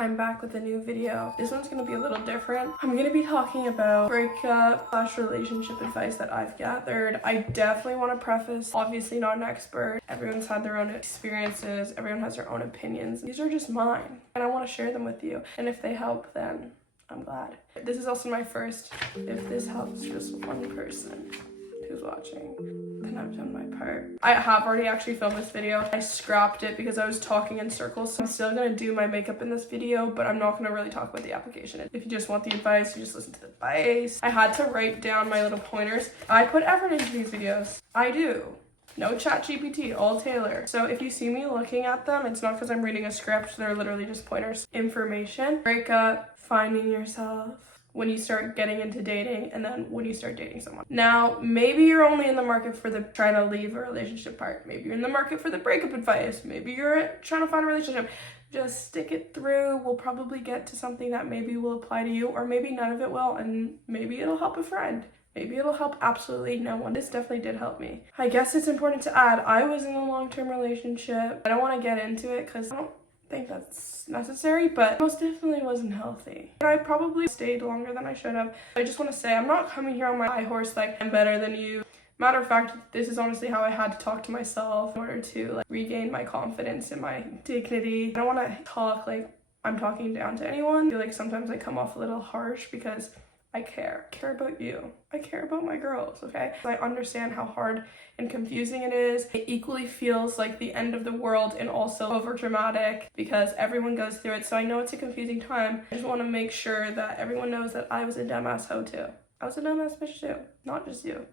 I'm back with a new video. This one's gonna be a little different. I'm gonna be talking about breakup/relationship advice that I've gathered. I definitely want to preface, obviously not an expert. Everyone's had their own experiences. Everyone has their own opinions. These are just mine, and I want to share them with you. And if they help, then I'm glad. This is also my first. If this helps just one person who's watching, then I've done my part. I have already actually filmed this video. I scrapped it because I was talking in circles. So I'm still gonna do my makeup in this video, but I'm not gonna really talk about the application. If you just want the advice, you just listen to the advice. I had to write down my little pointers. I put effort into these videos. I do. No ChatGPT, all Taylor. So if you see me looking at them, it's not because I'm reading a script. They're literally just pointers. Information, breakup, finding yourself, when you start getting into dating, and then when you start dating someone. Now, maybe you're only in the market for the trying to leave a relationship part. Maybe you're in the market for the breakup advice. Maybe you're trying to find a relationship. Just stick it through. We'll probably get to something that maybe will apply to you, or maybe none of it will, and maybe it'll help a friend. Maybe it'll help absolutely no one. This definitely did help me. I guess it's important to add, I was in a long-term relationship. I don't want to get into it because I don't think that's necessary, but most definitely wasn't healthy. I probably stayed longer than I should have. I just want to say, I'm not coming here on my high horse like I'm better than you. Matter of fact, this is honestly how I had to talk to myself in order to regain my confidence and my dignity. I don't want to talk like I'm talking down to anyone. I feel like sometimes I come off a little harsh because I care about you. I care about my girls, okay? I understand how hard and confusing it is. It equally feels like the end of the world and also over dramatic because everyone goes through it. So I know it's a confusing time. I just want to make sure that everyone knows that I was a dumbass hoe too. I was a dumbass bitch too, not just you.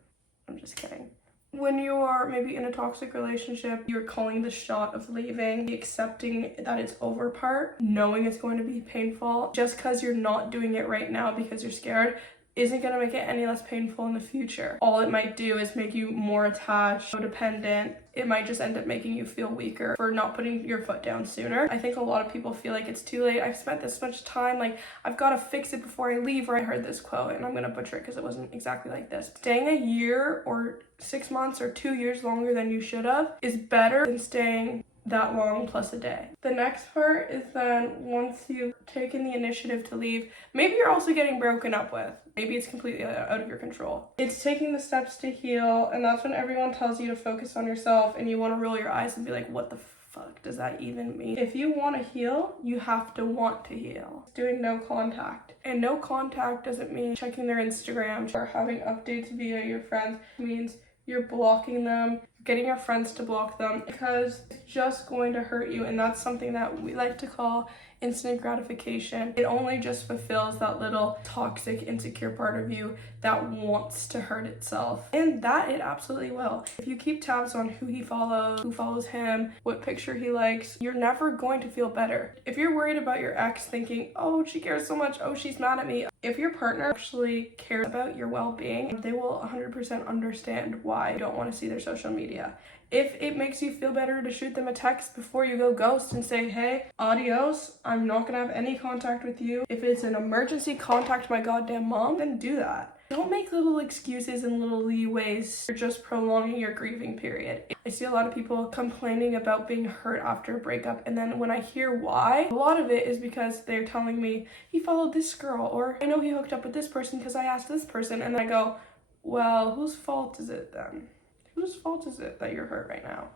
I'm just kidding. When you are maybe in a toxic relationship, you're calling the shot of leaving, accepting that it's over part, knowing it's going to be painful. Just because you're not doing it right now because you're scared isn't going to make it any less painful in the future. All it might do is make you more attached, codependent. It might just end up making you feel weaker for not putting your foot down sooner. I think a lot of people feel like it's too late. I've spent this much time, like I've got to fix it before I leave. Or I heard this quote, and I'm going to butcher it because it wasn't exactly like this. Staying a year or 6 months or 2 years longer than you should have is better than staying that long plus a day. The next part is then once you've taken the initiative to leave, maybe you're also getting broken up with. Maybe it's completely out of your control. It's taking the steps to heal, and that's when everyone tells you to focus on yourself and you want to roll your eyes and be like, what the fuck does that even mean? If you want to heal, you have to want to heal. Doing no contact. And no contact doesn't mean checking their Instagram or having updates via your friends. It means you're blocking them, getting your friends to block them, because it's just going to hurt you. And that's something that we like to call instant gratification. It only just fulfills that little toxic, insecure part of you that wants to hurt itself. And that it absolutely will. If you keep tabs on who he follows, who follows him, what picture he likes, you're never going to feel better. If you're worried about your ex thinking, oh, she cares so much, oh, she's mad at me. If your partner actually cares about your well-being, they will 100% understand why you don't want to see their social media. If it makes you feel better to shoot them a text before you go ghost and say, hey, adios, I'm not gonna have any contact with you. If it's an emergency, contact my goddamn mom, then do that. Don't make little excuses and little leeways for just prolonging your grieving period. I see a lot of people complaining about being hurt after a breakup, and then when I hear why, a lot of it is because they're telling me, he followed this girl, or I know he hooked up with this person because I asked this person, and I go, well, whose fault is it then? Whose fault is it that you're hurt right now?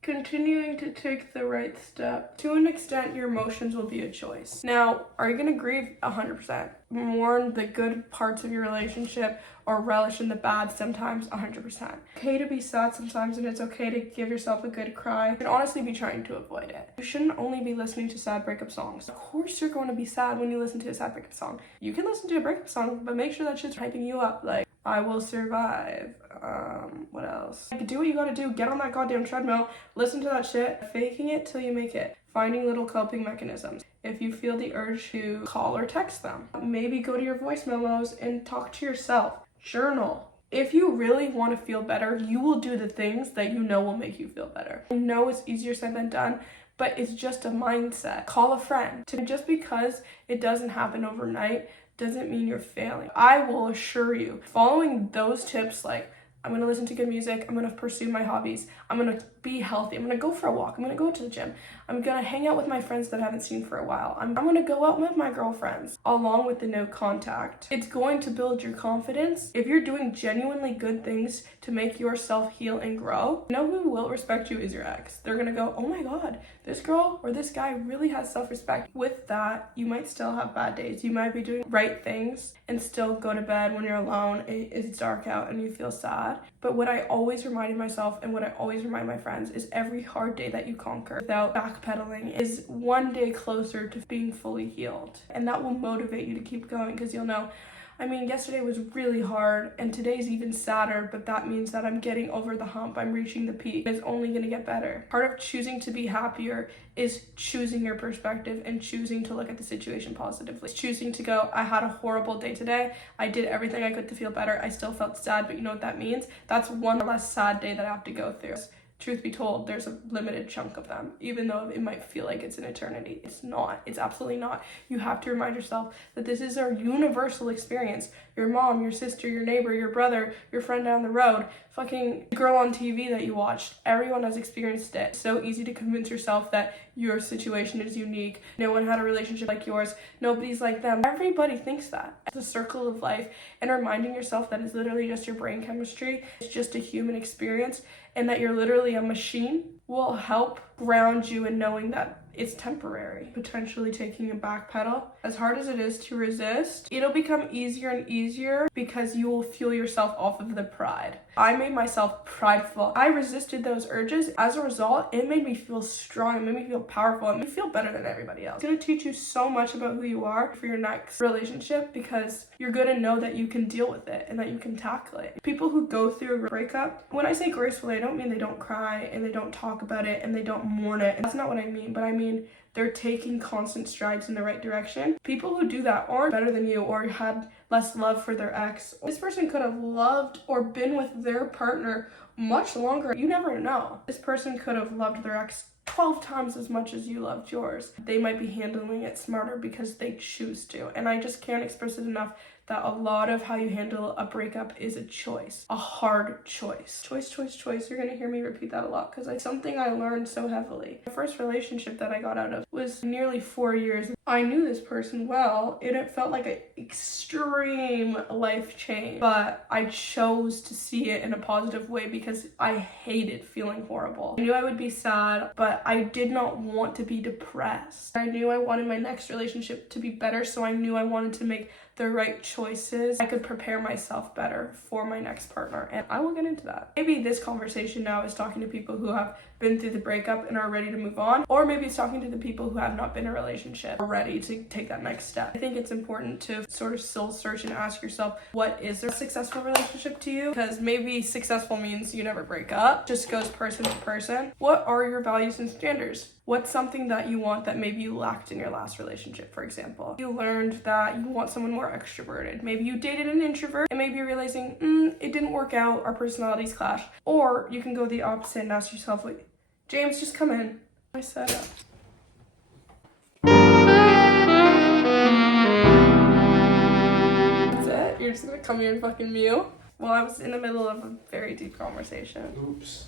Continuing to take the right step. To an extent, your emotions will be a choice. Now, are you going to grieve 100%? Mourn the good parts of your relationship or relish in the bad sometimes 100%. Okay to be sad sometimes, and it's okay to give yourself a good cry. You can honestly be trying to avoid it. You shouldn't only be listening to sad breakup songs. Of course you're going to be sad when you listen to a sad breakup song. You can listen to a breakup song, but make sure that shit's hyping you up. Like, I will survive. What else? Like, do what you gotta do. Get on that goddamn treadmill. Listen to that shit. Faking it till you make it. Finding little coping mechanisms. If you feel the urge to call or text them, maybe go to your voice memos and talk to yourself. Journal. If you really want to feel better, you will do the things that you know will make you feel better. I know it's easier said than done, but it's just a mindset. Call a friend. Just because it doesn't happen overnight doesn't mean you're failing. I will assure you, following those tips, like I'm gonna listen to good music, I'm gonna pursue my hobbies, I'm gonna be healthy. I'm gonna go for a walk. I'm gonna go to the gym. I'm gonna hang out with my friends that I haven't seen for a while. I'm gonna go out with my girlfriends, along with the no contact. It's going to build your confidence. If you're doing genuinely good things to make yourself heal and grow, you know who will respect you is your ex. They're gonna go, oh my God, this girl or this guy really has self-respect. With that, you might still have bad days. You might be doing right things and still go to bed when you're alone. It's dark out and you feel sad. But what I always reminded myself and what I always remind my friends is every hard day that you conquer without backpedaling is one day closer to being fully healed. And that will motivate you to keep going, because you'll know, I mean, yesterday was really hard and today's even sadder, but that means that I'm getting over the hump. I'm reaching the peak. It's only going to get better. Part of choosing to be happier is choosing your perspective and choosing to look at the situation positively. It's choosing to go, I had a horrible day today. I did everything I could to feel better. I still felt sad, but you know what that means? That's one less sad day that I have to go through. Truth be told, there's a limited chunk of them, even though it might feel like it's an eternity. It's not. It's absolutely not. You have to remind yourself that this is a universal experience. Your mom, your sister, your neighbor, your brother, your friend down the road, fucking girl on TV that you watched. Everyone has experienced it. It's so easy to convince yourself that your situation is unique. No one had a relationship like yours. Nobody's like them. Everybody thinks that. It's a circle of life, and reminding yourself that it's literally just your brain chemistry. It's just a human experience, and that you're literally a machine will help ground you in knowing that it's temporary. Potentially taking a back pedal, as hard as it is to resist, it'll become easier and easier because you will fuel yourself off of the pride. I made myself prideful. I resisted those urges. As a result, it made me feel strong. It made me feel powerful. It made me feel better than everybody else. It's gonna teach you so much about who you are for your next relationship, because you're gonna know that you can deal with it and that you can tackle it. People who go through a breakup, when I say gracefully, I don't mean they don't cry and they don't talk about it and they don't mourn it. And that's not what I mean, but I mean they're taking constant strides in the right direction. People who do that aren't better than you or had less love for their ex. This person could have loved or been with their partner much longer. You never know. This person could have loved their ex 12 times as much as you loved yours. They might be handling it smarter because they choose to. And I just can't express it enough that a lot of how you handle a breakup is a choice, a hard choice. Choice. You're gonna hear me repeat that a lot because it's something I learned so heavily. The first relationship that I got out of was nearly 4 years. I knew this person well, and it felt like an extreme life change, but I chose to see it in a positive way because I hated feeling horrible. I knew I would be sad, but I did not want to be depressed. I knew I wanted my next relationship to be better, so I knew I wanted to make the right choices. I could prepare myself better for my next partner, and I will get into that. Maybe this conversation now is talking to people who have been through the breakup and are ready to move on, or maybe it's talking to the people who have not been in a relationship or ready to take that next step. I think it's important to sort of soul search and ask yourself, what is a successful relationship to you? Because maybe successful means you never break up. Just goes person to person. What are your values and standards? What's something that you want that maybe you lacked in your last relationship, for example? You learned that you want someone more extroverted. Maybe you dated an introvert and maybe you're realizing, it didn't work out, our personalities clash. Or you can go the opposite and ask yourself, like, James, just come in. I said it. That's it? You're just gonna come here and fucking mute? Well, I was in the middle of a very deep conversation. Oops.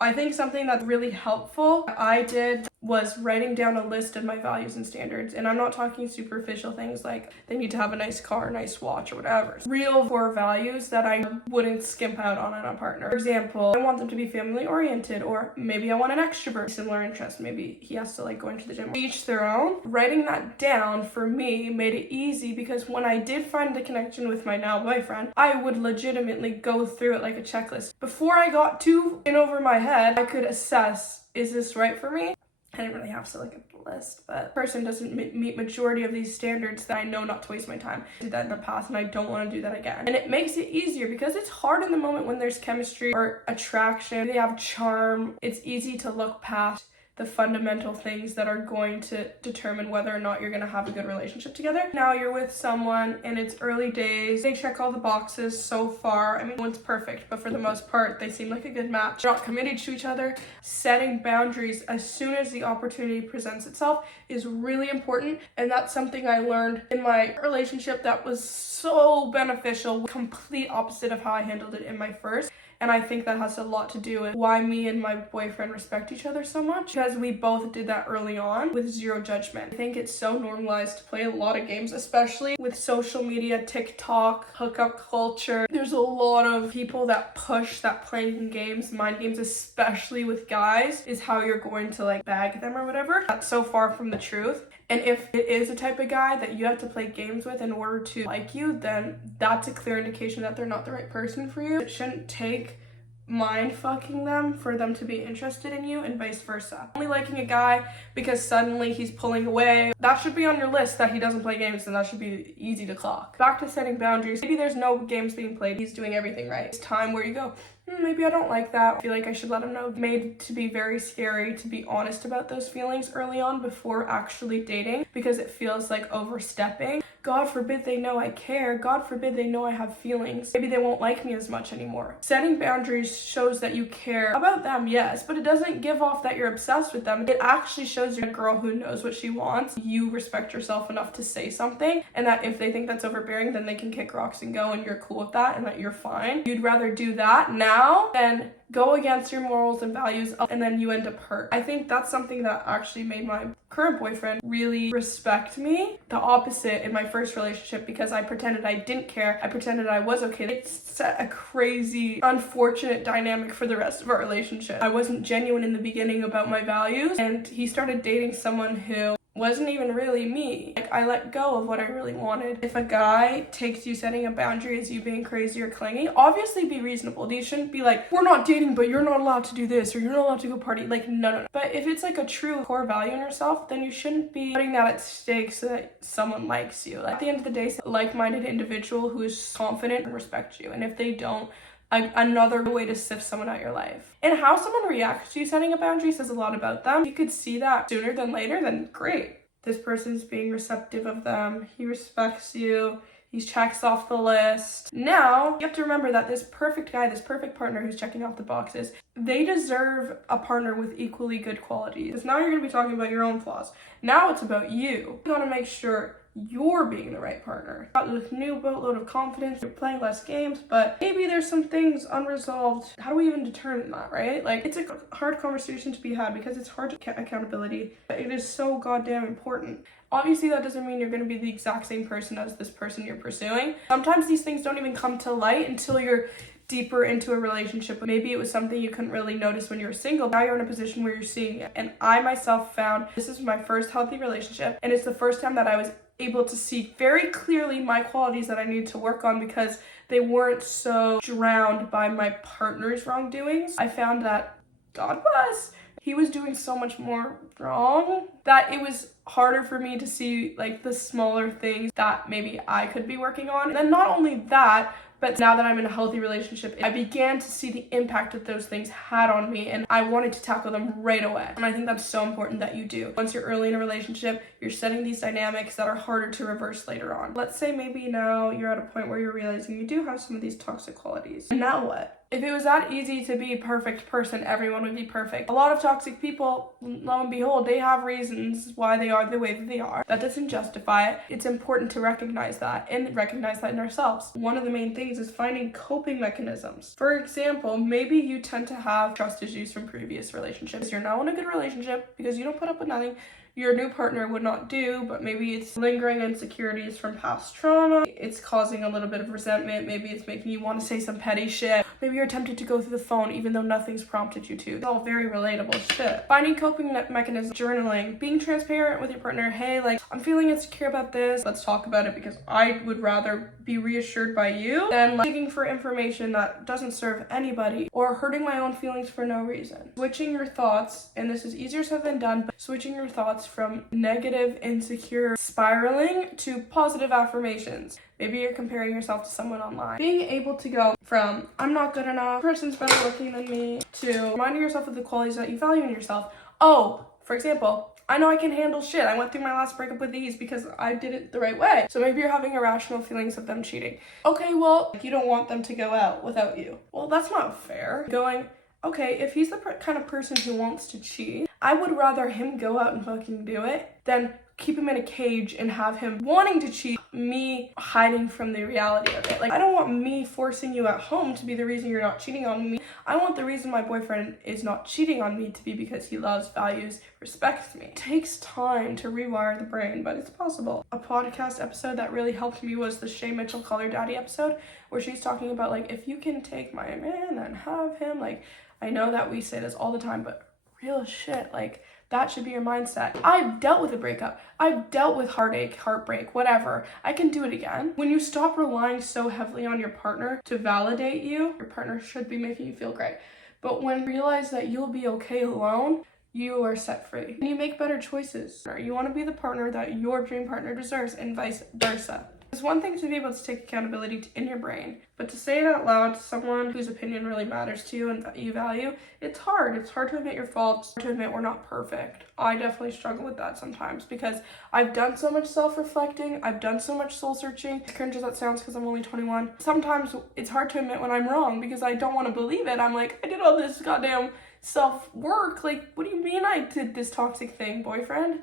I think something that's really helpful I did was writing down a list of my values and standards. And I'm not talking superficial things like they need to have a nice car, nice watch, or whatever. Real core values that I wouldn't skimp out on a partner. For example, I want them to be family oriented, or maybe I want an extrovert, similar interest. Maybe he has to like going to the gym. Each their own. Writing that down for me made it easy because when I did find the connection with my now boyfriend, I would legitimately go through it like a checklist. Before I got too in over my head, I could assess, is this right for me? I didn't really have to look at the list, but the person doesn't meet majority of these standards, that I know not to waste my time. I did that in the past and I don't want to do that again. And it makes it easier because it's hard in the moment when there's chemistry or attraction, they have charm. It's easy to look past the fundamental things that are going to determine whether or not you're going to have a good relationship together. Now you're with someone and it's early days. They check all the boxes so far. I mean, no one's perfect, but for the most part, they seem like a good match. They're not committed to each other. Setting boundaries as soon as the opportunity presents itself is really important. And that's something I learned in my relationship that was so beneficial, complete opposite of how I handled it in my first. And I think that has a lot to do with why me and my boyfriend respect each other so much, because we both did that early on with zero judgment. I think it's so normalized to play a lot of games, especially with social media, TikTok, hookup culture. There's a lot of people that push that playing games, mind games, especially with guys, is how you're going to like bag them or whatever. That's so far from the truth. And if it is a type of guy that you have to play games with in order to like you, then that's a clear indication that they're not the right person for you. It shouldn't take mind fucking them for them to be interested in you, and vice versa. Only liking a guy because suddenly he's pulling away, that should be on your list that he doesn't play games, and that should be easy to clock. Back to setting boundaries. Maybe there's no games being played, he's doing everything right. It's time where you go, maybe I don't like that. I feel like I should let him know. Made to be very scary to be honest about those feelings early on before actually dating, because it feels like overstepping. God forbid they know I care. God forbid they know I have feelings. Maybe they won't like me as much anymore. Setting boundaries shows that you care about them, yes, but it doesn't give off that you're obsessed with them. It actually shows you're a girl who knows what she wants. You respect yourself enough to say something, and that if they think that's overbearing, then they can kick rocks and go, and you're cool with that, and that you're fine. You'd rather do that now than go against your morals and values, and then you end up hurt. I think that's something that actually made my current boyfriend really respect me. The opposite in my first relationship, because I pretended I didn't care. I pretended I was okay. It set a crazy, unfortunate dynamic for the rest of our relationship. I wasn't genuine in the beginning about my values, and he started dating someone who wasn't even really me. Like, I let go of what I really wanted. If a guy takes you setting a boundary as you being crazy or clingy, obviously be reasonable. You shouldn't be like, we're not dating, but you're not allowed to do this, or you're not allowed to go party. Like, no. But if it's like a true core value in yourself, then you shouldn't be putting that at stake so that someone likes you. Like, at the end of the day, a like-minded individual who is confident and respects you. And if they don't, another way to sift someone out your life. And how someone reacts to you setting a boundary says a lot about them. You could see that sooner than later, then great. This person's being receptive of them. He respects you. He checks off the list. Now, you have to remember that this perfect guy, this perfect partner who's checking off the boxes, they deserve a partner with equally good qualities. Because now you're going to be talking about your own flaws. Now it's about you. You got to make sure you're being the right partner. Got this new boatload of confidence, you're playing less games, but maybe there's some things unresolved. How do we even determine that, right? Like, it's a hard conversation to be had because it's hard to get accountability. It is so goddamn important. Obviously, that doesn't mean you're going to be the exact same person as this person you're pursuing. Sometimes these things don't even come to light until you're deeper into a relationship. Maybe it was something you couldn't really notice when you were single. Now you're in a position where you're seeing it. And I myself found this is my first healthy relationship, and it's the first time that I was able to see very clearly my qualities that I needed to work on because they weren't so drowned by my partner's wrongdoings. I found that, God bless, he was doing so much more wrong that it was harder for me to see like the smaller things that maybe I could be working on. And then not only that, but now that I'm in a healthy relationship, I began to see the impact that those things had on me, and I wanted to tackle them right away. And I think that's so important that you do. Once you're early in a relationship, you're setting these dynamics that are harder to reverse later on. Let's say maybe now you're at a point where you're realizing you do have some of these toxic qualities. And now what? If it was that easy to be a perfect person, everyone would be perfect. A lot of toxic people, lo and behold, they have reasons why they are the way that they are. That doesn't justify it. It's important to recognize that and recognize that in ourselves. One of the main things is finding coping mechanisms. For example, maybe you tend to have trust issues from previous relationships. You're now in a good relationship because you don't put up with nothing your new partner would not do, but maybe it's lingering insecurities from past trauma. It's causing a little bit of resentment. Maybe it's making you want to say some petty shit. Maybe you're tempted to go through the phone even though nothing's prompted you to. It's all very relatable shit. Finding coping mechanisms, journaling, being transparent with your partner. Hey, like, I'm feeling insecure about this. Let's talk about it because I would rather be reassured by you than like digging for information that doesn't serve anybody or hurting my own feelings for no reason. Switching your thoughts, and this is easier said than done, but switching your thoughts from negative, insecure spiraling to positive affirmations. Maybe you're comparing yourself to someone online. Being able to go from, I'm not good enough, person's better looking than me, to reminding yourself of the qualities that you value in yourself. Oh, for example, I know I can handle shit. I went through my last breakup with ease because I did it the right way. So maybe you're having irrational feelings of them cheating. Okay, well, you don't want them to go out without you. Well, that's not fair. Going, okay, if he's the kind of person who wants to cheat, I would rather him go out and fucking do it than keep him in a cage and have him wanting to cheat, me hiding from the reality of it. Like, I don't want me forcing you at home to be the reason you're not cheating on me. I want the reason my boyfriend is not cheating on me to be because he loves, values, respects me. It takes time to rewire the brain, but it's possible. A podcast episode that really helped me was the Shay Mitchell Call Her Daddy episode, where she's talking about, like, if you can take my man and have him, like, I know that we say this all the time, but real shit, like, that should be your mindset. I've dealt with a breakup. I've dealt with heartache, heartbreak, whatever. I can do it again. When you stop relying so heavily on your partner to validate you, your partner should be making you feel great. But when you realize that you'll be okay alone, you are set free. And you make better choices. You want to be the partner that your dream partner deserves, and vice versa. It's one thing to be able to take accountability in your brain, but to say it out loud to someone whose opinion really matters to you and that you value, it's hard. It's hard to admit your faults, to admit we're not perfect. I definitely struggle with that sometimes because I've done so much self-reflecting, I've done so much soul-searching. As cringe as that sounds because I'm only 21. Sometimes it's hard to admit when I'm wrong because I don't want to believe it. I'm like, I did all this goddamn self-work. Like, what do you mean I did this toxic thing, boyfriend?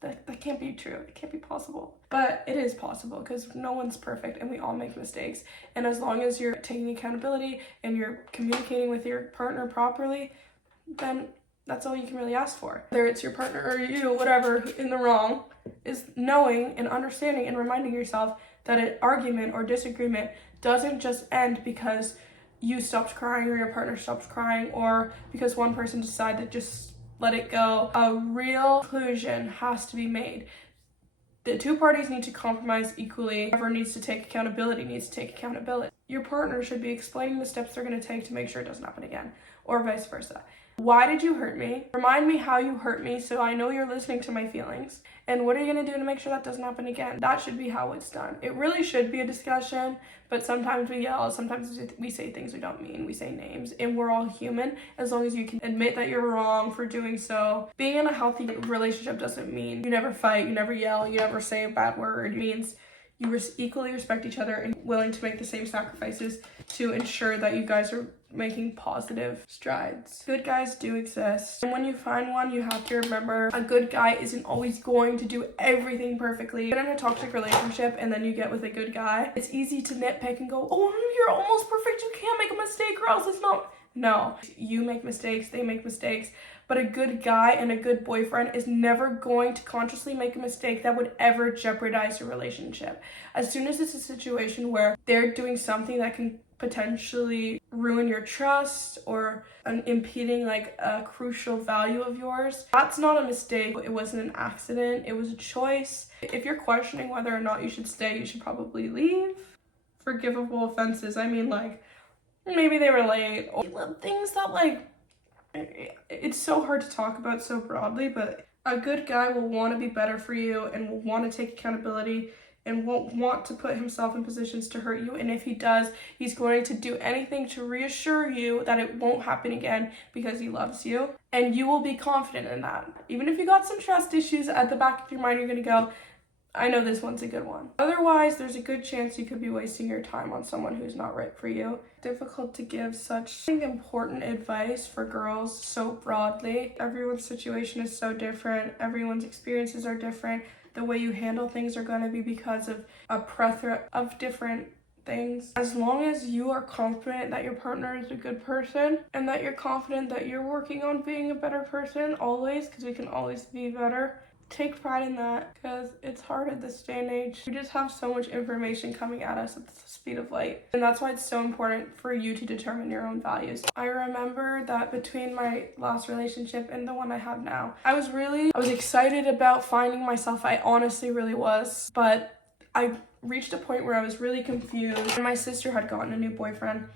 That can't be true. It can't be possible. But it is possible because no one's perfect and we all make mistakes. And as long as you're taking accountability and you're communicating with your partner properly, then that's all you can really ask for. Whether it's your partner or you, whatever, in the wrong, is knowing and understanding and reminding yourself that an argument or disagreement doesn't just end because you stopped crying or your partner stops crying or because one person decided to just let it go. A real conclusion has to be made. The two parties need to compromise equally. Whoever needs to take accountability needs to take accountability. Your partner should be explaining the steps they're going to take to make sure it doesn't happen again, or vice versa. Why did you hurt me? Remind me how you hurt me so I know you're listening to my feelings. And what are you going to do to make sure that doesn't happen again? That should be how it's done. It really should be a discussion, but sometimes we yell, sometimes we say things we don't mean, we say names, and we're all human as long as you can admit that you're wrong for doing so. Being in a healthy relationship doesn't mean you never fight, you never yell, you never say a bad word. It means you equally respect each other and willing to make the same sacrifices to ensure that you guys are making positive strides. Good guys do exist. And when you find one, you have to remember a good guy isn't always going to do everything perfectly. Get in a toxic relationship and then you get with a good guy. It's easy to nitpick and go, oh, you're almost perfect. You can't make a mistake or else it's not. No, you make mistakes, they make mistakes. But a good guy and a good boyfriend is never going to consciously make a mistake that would ever jeopardize your relationship. As soon as it's a situation where they're doing something that can potentially ruin your trust or impeding like a crucial value of yours, that's not a mistake. It wasn't an accident, it was a choice. If you're questioning whether or not you should stay, you should probably leave. Forgivable offenses, I mean, like, maybe they were late, or things that, like, it's so hard to talk about so broadly, but a good guy will want to be better for you and will want to take accountability and won't want to put himself in positions to hurt you. And if he does, he's going to do anything to reassure you that it won't happen again because he loves you. And you will be confident in that. Even if you got some trust issues at the back of your mind, you're going to go, I know this one's a good one. Otherwise, there's a good chance you could be wasting your time on someone who's not right for you. Difficult to give such important advice for girls so broadly. Everyone's situation is so different. Everyone's experiences are different. The way you handle things are going to be because of a plethora of different things. As long as you are confident that your partner is a good person and that you're confident that you're working on being a better person always, because we can always be better, take pride in that because it's hard at this day and age. We just have so much information coming at us at the speed of light. And that's why it's so important for you to determine your own values. I remember that between my last relationship and the one I have now, I was excited about finding myself. I honestly really was. But I reached a point where I was really confused. And my sister had gotten a new boyfriend.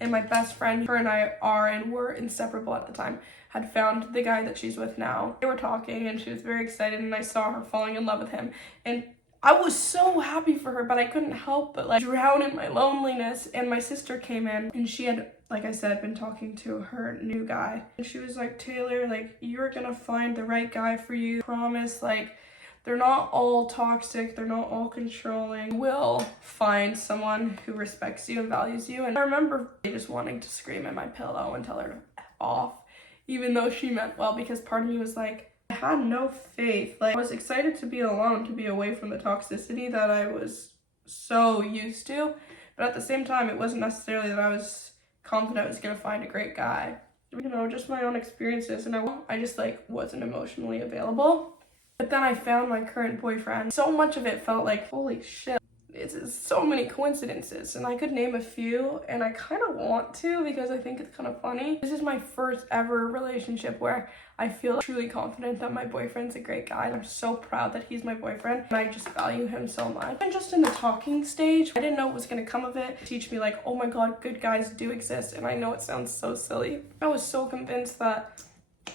And my best friend, her and I are and were inseparable at the time, had found the guy that she's with now. They were talking and she was very excited and I saw her falling in love with him. And I was so happy for her, but I couldn't help but like drown in my loneliness. And my sister came in and she had, like I said, been talking to her new guy. And she was like, Taylor, like, you're gonna find the right guy for you. Promise, like, they're not all toxic, they're not all controlling. You will find someone who respects you and values you. And I remember just wanting to scream at my pillow and tell her to F off, even though she meant well, because part of me was like, I had no faith. Like, I was excited to be alone, to be away from the toxicity that I was so used to, but at the same time, it wasn't necessarily that I was confident I was gonna find a great guy. You know, just my own experiences, and I just like wasn't emotionally available. But then I found my current boyfriend. So much of it felt like, holy shit, it's so many coincidences, and I could name a few, and I kind of want to because I think it's kind of funny. This is my first ever relationship where I feel truly confident that my boyfriend's a great guy, and I'm so proud that he's my boyfriend, and I just value him so much. And just in the talking stage, I didn't know what was going to come of it. Teach me like, oh my god, good guys do exist, and I know it sounds so silly. I was so convinced that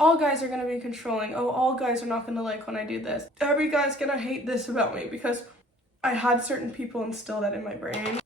all guys are going to be controlling. Oh, all guys are not going to like when I do this. Every guy's going to hate this about me, because I had certain people instill that in my brain.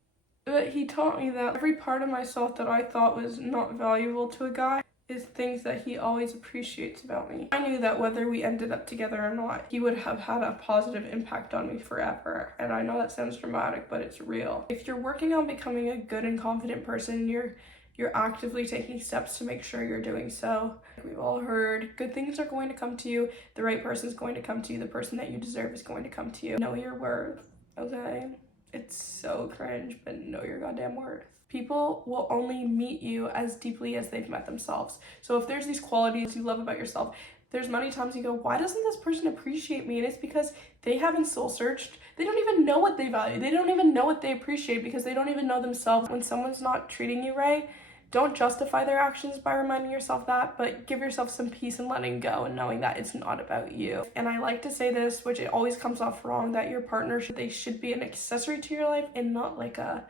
But he taught me that every part of myself that I thought was not valuable to a guy is things that he always appreciates about me. I knew that whether we ended up together or not, he would have had a positive impact on me forever. And I know that sounds dramatic, but it's real. If you're working on becoming a good and confident person, you're actively taking steps to make sure you're doing so. We've all heard good things are going to come to you. The right person is going to come to you. The person that you deserve is going to come to you. Know your worth. Okay, it's so cringe, but know your goddamn worth. People will only meet you as deeply as they've met themselves. So if there's these qualities you love about yourself, there's many times you go, why doesn't this person appreciate me? And it's because they haven't soul searched. They don't even know what they value. They don't even know what they appreciate because they don't even know themselves. When someone's not treating you right, don't justify their actions by reminding yourself that, but give yourself some peace and letting go and knowing that it's not about you. And I like to say this, which it always comes off wrong, that your partner, they should be an accessory to your life and not like a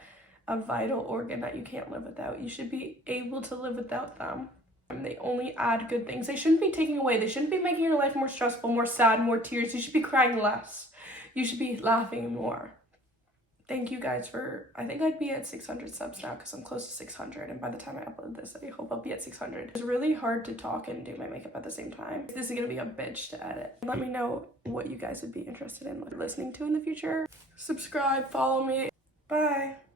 vital organ that you can't live without. You should be able to live without them. And they only add good things. They shouldn't be taking away. They shouldn't be making your life more stressful, more sad, more tears. You should be crying less. You should be laughing more. Thank you guys for, I think I'd be at 600 subs now because I'm close to 600, and by the time I upload this, I hope I'll be at 600. It's really hard to talk and do my makeup at the same time. This is gonna be a bitch to edit. Let me know what you guys would be interested in listening to in the future. Subscribe, follow me. Bye.